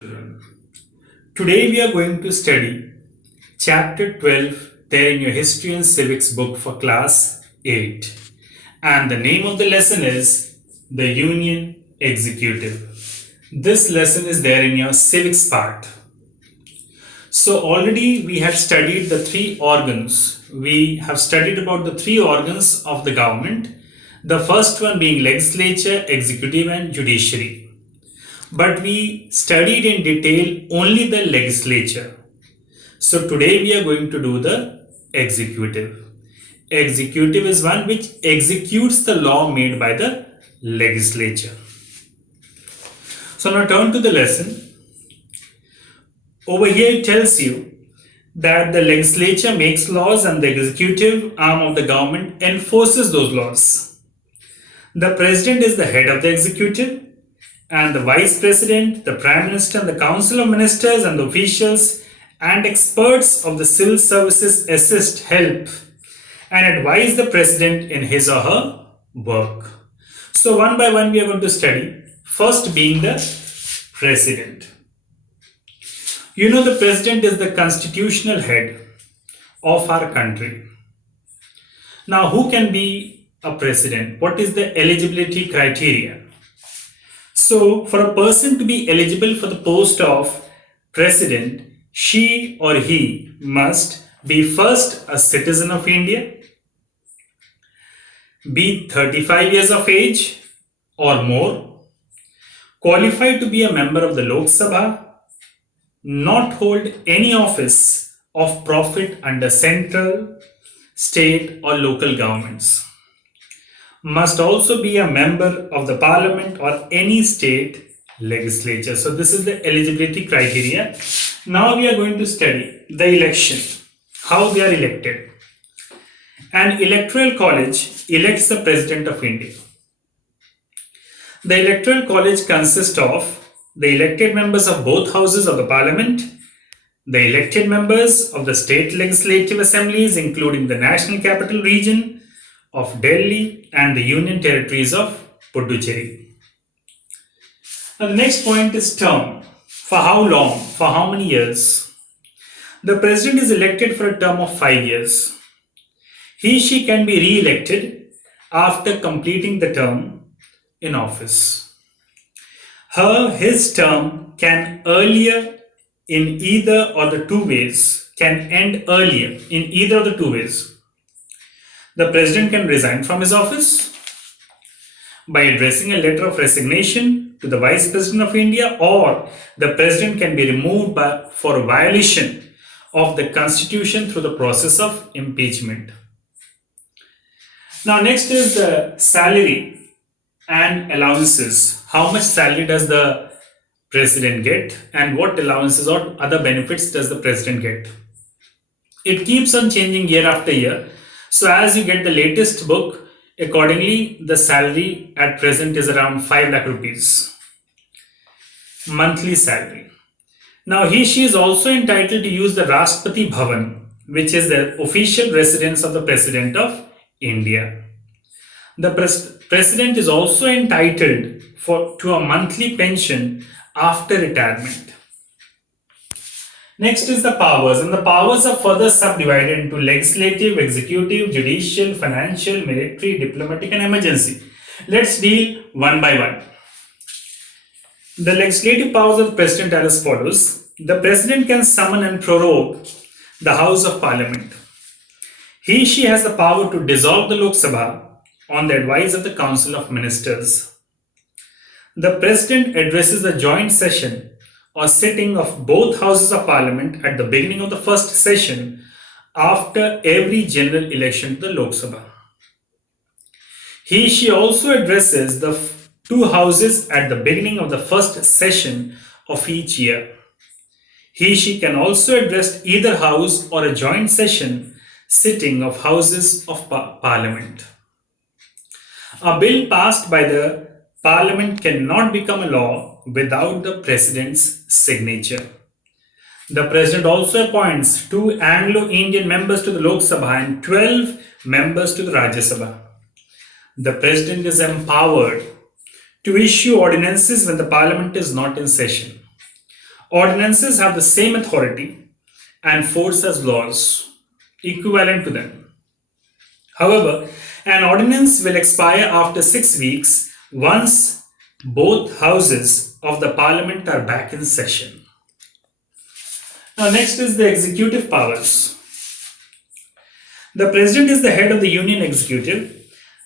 Today we are going to study chapter 12 there in your history and civics book for class 8. And the name of the lesson is the Union Executive. This lesson is there in your civics part. So already we have studied the three organs. We have studied about the three organs of the government. The first one being legislature, executive and judiciary. But we studied in detail only the legislature. So today we are going to do the executive. Executive is one which executes the law made by the legislature. So now turn to the lesson. Over here it tells you that the legislature makes laws and the executive arm of the government enforces those laws. The president is the head of the executive, and the vice president, the prime minister, and the council of ministers and the officials and experts of the civil services assist, help, and advise the president in his or her work. So one by one we are going to study. First being the president. You know, the president is the constitutional head of our country. Now, who can be a president? What is the eligibility criteria? So, for a person to be eligible for the post of president, she or he must be first a citizen of India, be 35 years of age or more, qualified to be a member of the Lok Sabha, not hold any office of profit under central, state or local governments, must also be a member of the parliament or any state legislature. So this is the eligibility criteria. Now we are going to study the election, how they are elected. An electoral college elects the president of India. The electoral college consists of the elected members of both houses of the parliament, the elected members of the state legislative assemblies, including the National Capital Region of Delhi and the Union Territories of Puducherry. Now the next point is term. For how long? For how many years? The president is elected for a term of 5 years. He/she can be re-elected after completing the term in office. His term can earlier in either or the two ways, can end earlier in either of the two ways. The president can resign from his office by addressing a letter of resignation to the vice president of India, or the president can be removed for violation of the constitution through the process of impeachment. Now next is the salary and allowances. How much salary does the president get and what allowances or other benefits does the president get? It keeps on changing year after year. So as you get the latest book, accordingly the salary at present is around 5 lakh rupees. Monthly salary. Now he/she is also entitled to use the Rashtrapati Bhavan, which is the official residence of the President of India. The president is also entitled to a monthly pension after retirement. Next is the powers, and the powers are further subdivided into legislative, executive, judicial, financial, military, diplomatic, and emergency. Let's deal one by one. The legislative powers of the president are as follows. The president can summon and prorogue the House of Parliament. He/she has the power to dissolve the Lok Sabha on the advice of the Council of Ministers. The president addresses the joint session or sitting of both houses of parliament at the beginning of the first session after every general election to the Lok Sabha. He/she also addresses the two houses at the beginning of the first session of each year. He/she can also address either house or a joint session sitting of houses of parliament. A bill passed by the parliament cannot become a law without the president's signature. The president also appoints 2 Anglo-Indian members to the Lok Sabha and 12 members to the Rajya Sabha. The president is empowered to issue ordinances when the parliament is not in session. Ordinances have the same authority and force as laws, equivalent to them. However, an ordinance will expire after 6 weeks once both houses of the parliament are back in session. Now, next is the executive powers. The president is the head of the union executive.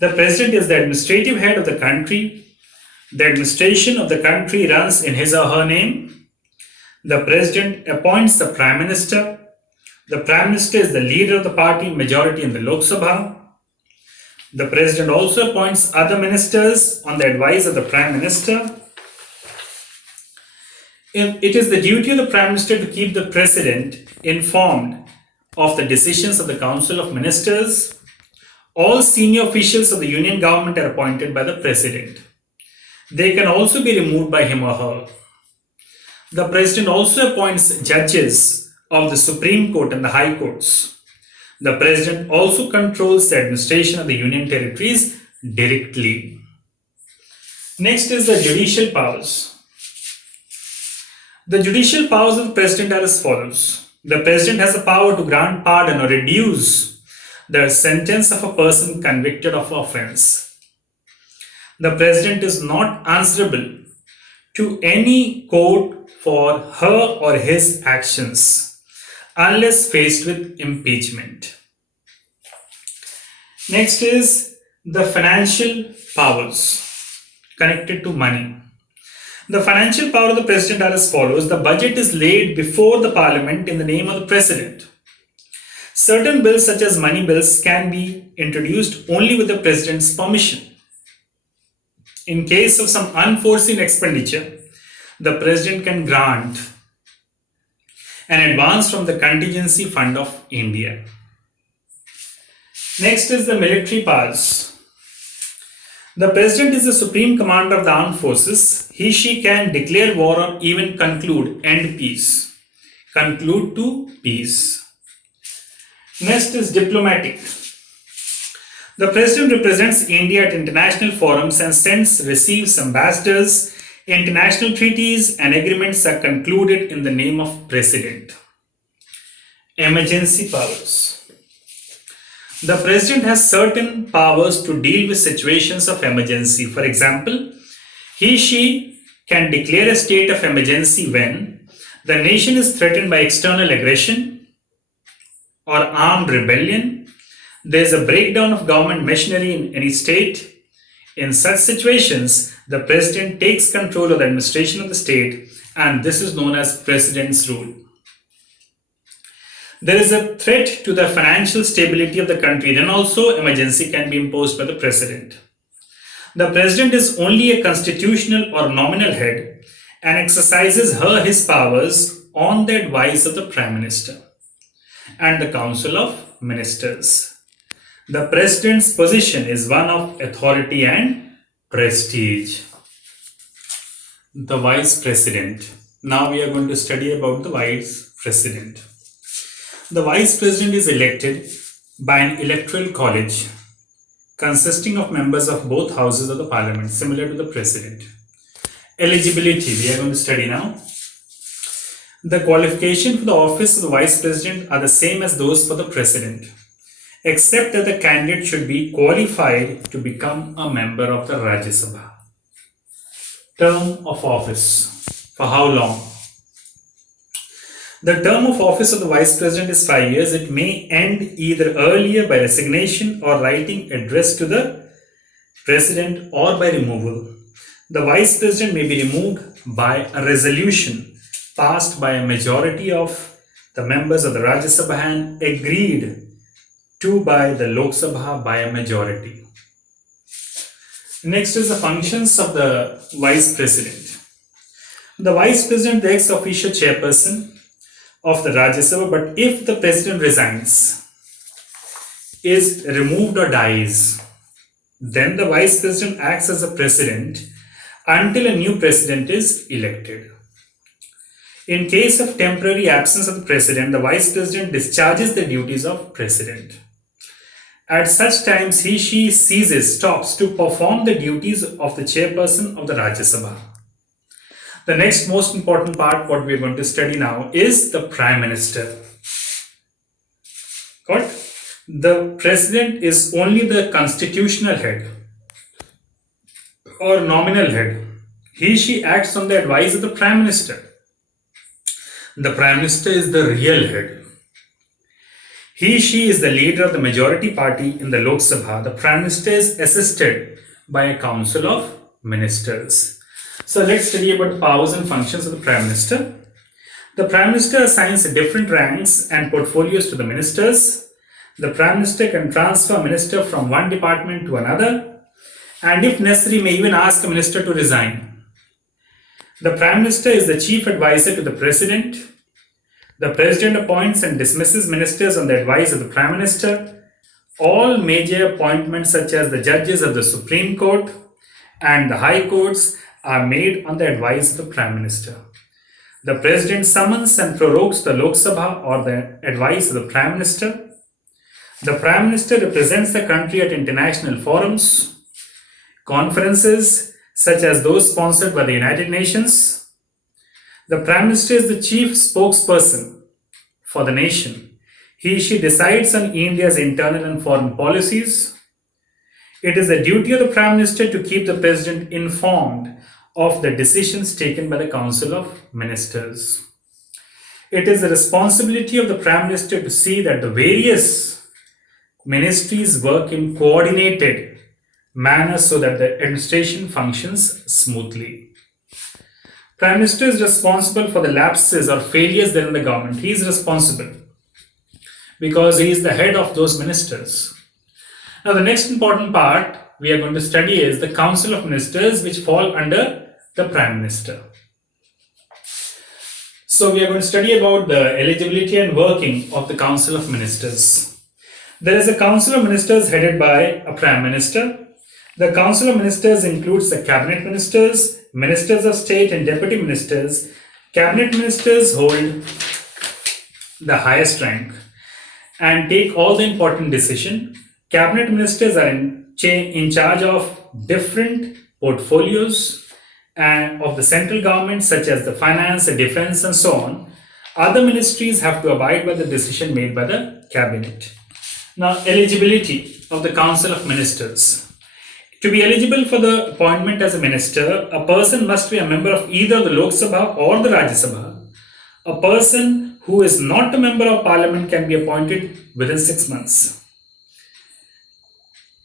The president is the administrative head of the country. The administration of the country runs in his or her name. The president appoints the prime minister. The prime minister is the leader of the party majority in the Lok Sabha. The president also appoints other ministers on the advice of the prime minister. It is the duty of the prime minister to keep the president informed of the decisions of the council of ministers. All senior officials of the union government are appointed by the president. They can also be removed by him or her. The president also appoints judges of the Supreme Court and the High Courts. The president also controls the administration of the union territories directly. Next is the judicial powers. The judicial powers of the president are as follows. The president has the power to grant pardon or reduce the sentence of a person convicted of offense. The president is not answerable to any court for her or his actions unless faced with impeachment. Next is the financial powers connected to money. The financial power of the president are as follows. The budget is laid before the parliament in the name of the president. Certain bills such as money bills can be introduced only with the president's permission. In case of some unforeseen expenditure, the president can grant an advance from the contingency fund of India. Next is the military powers. The president is the supreme commander of the armed forces. He/she can declare war or even end peace. Conclude to peace. Next is diplomatic. The president represents India at international forums and receives ambassadors. International treaties and agreements are concluded in the name of president. Emergency powers. The president has certain powers to deal with situations of emergency. For example, he/she can declare a state of emergency when the nation is threatened by external aggression or armed rebellion. There is a breakdown of government machinery in any state. In such situations, the president takes control of the administration of the state, and this is known as president's rule. There is a threat to the financial stability of the country, then also emergency can be imposed by the president. The president is only a constitutional or nominal head and exercises his powers on the advice of the prime minister and the council of ministers. The president's position is one of authority and prestige. The vice president. Now we are going to study about the vice president. The vice president is elected by an electoral college consisting of members of both houses of the parliament, similar to the president. Eligibility, we are going to study now. The qualification for the office of the vice president are the same as those for the president, except that the candidate should be qualified to become a member of the Rajya Sabha. Term of office. For how long? The term of office of the vice president is 5 years. It may end either earlier by resignation or writing addressed to the president or by removal. The vice president may be removed by a resolution passed by a majority of the members of the Rajya Sabha and agreed to by the Lok Sabha by a majority. Next is the functions of the vice president. The vice president is the ex-officio chairperson of the Rajya Sabha, but if the president resigns, is removed or dies, then the vice president acts as a president until a new president is elected. In case of temporary absence of the president, the vice president discharges the duties of president. At such times, he/she stops to perform the duties of the chairperson of the Rajya Sabha. The next most important part, what we are going to study now, is the Prime Minister. Got? The President is only the constitutional head or nominal head. She acts on the advice of the Prime Minister. The Prime Minister is the real head. She is the leader of the majority party in the Lok Sabha. The Prime Minister is assisted by a council of ministers. So let's study about the powers and functions of the Prime Minister. The Prime Minister assigns different ranks and portfolios to the ministers. The Prime Minister can transfer a minister from one department to another, and if necessary may even ask a minister to resign. The Prime Minister is the chief advisor to the President. The President appoints and dismisses ministers on the advice of the Prime Minister. All major appointments such as the judges of the Supreme Court and the High Courts are made on the advice of the Prime Minister. The President summons and prorogues the Lok Sabha or the advice of the Prime Minister. The Prime Minister represents the country at international forums, conferences such as those sponsored by the United Nations. The Prime Minister is the chief spokesperson for the nation. She decides on India's internal and foreign policies. It is the duty of the Prime Minister to keep the President informed of the decisions taken by the Council of Ministers. It is the responsibility of the Prime Minister to see that the various ministries work in coordinated manner so that the administration functions smoothly. Prime Minister is responsible for the lapses or failures there in the government. He is responsible because he is the head of those ministers. Now, the next important part we are going to study is the Council of Ministers, which fall under the Prime Minister. So, we are going to study about the eligibility and working of the Council of Ministers. There is a Council of Ministers headed by a Prime Minister. The Council of Ministers includes the Cabinet Ministers, Ministers of State and Deputy Ministers. Cabinet Ministers hold the highest rank and take all the important decisions. Cabinet Ministers are in charge of different portfolios and of the central government such as the finance, the defense and so on. Other ministries have to abide by the decision made by the Cabinet. Now, eligibility of the Council of Ministers. To be eligible for the appointment as a minister, a person must be a member of either the Lok Sabha or the Rajya Sabha. A person who is not a member of parliament can be appointed within 6 months.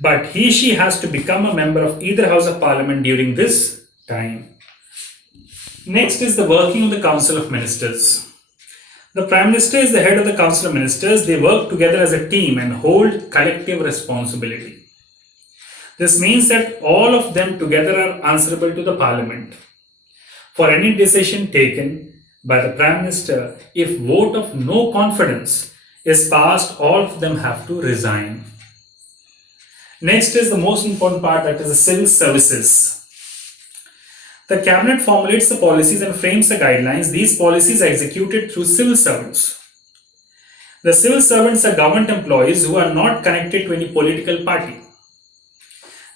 But she has to become a member of either House of Parliament during this time. Next is the working of the Council of Ministers. The Prime Minister is the head of the Council of Ministers. They work together as a team and hold collective responsibility. This means that all of them together are answerable to the Parliament for any decision taken by the Prime Minister. If vote of no confidence is passed, all of them have to resign. Next is the most important part, that is the civil services. The Cabinet formulates the policies and frames the guidelines. These policies are executed through civil servants. The civil servants are government employees who are not connected to any political party.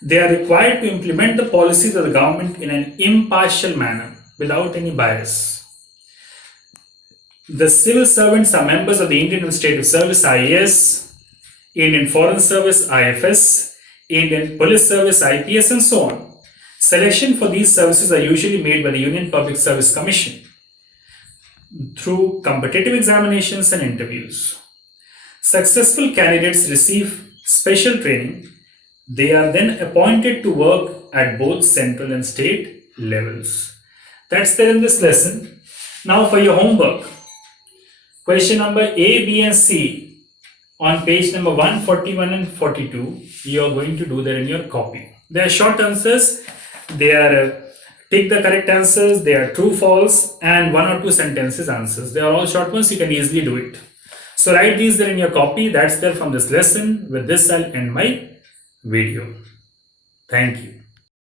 They are required to implement the policies of the government in an impartial manner without any bias. The civil servants are members of the Indian Administrative Service (IAS), Indian Foreign Service (IFS), Indian Police Service (IPS), and so on. Selection for these services are usually made by the Union Public Service Commission through competitive examinations and interviews. Successful candidates receive special training. They are then appointed to work at both central and state levels. That's there in this lesson. Now for your homework. Question number A, B and C on page number 141 and 42. You are going to do that in your copy. They are short answers. They are pick the correct answers. They are true, false and 1 or 2 sentences answers. They are all short ones. You can easily do it. So write these there in your copy. That's there from this lesson. With this, I'll end my video. Thank you.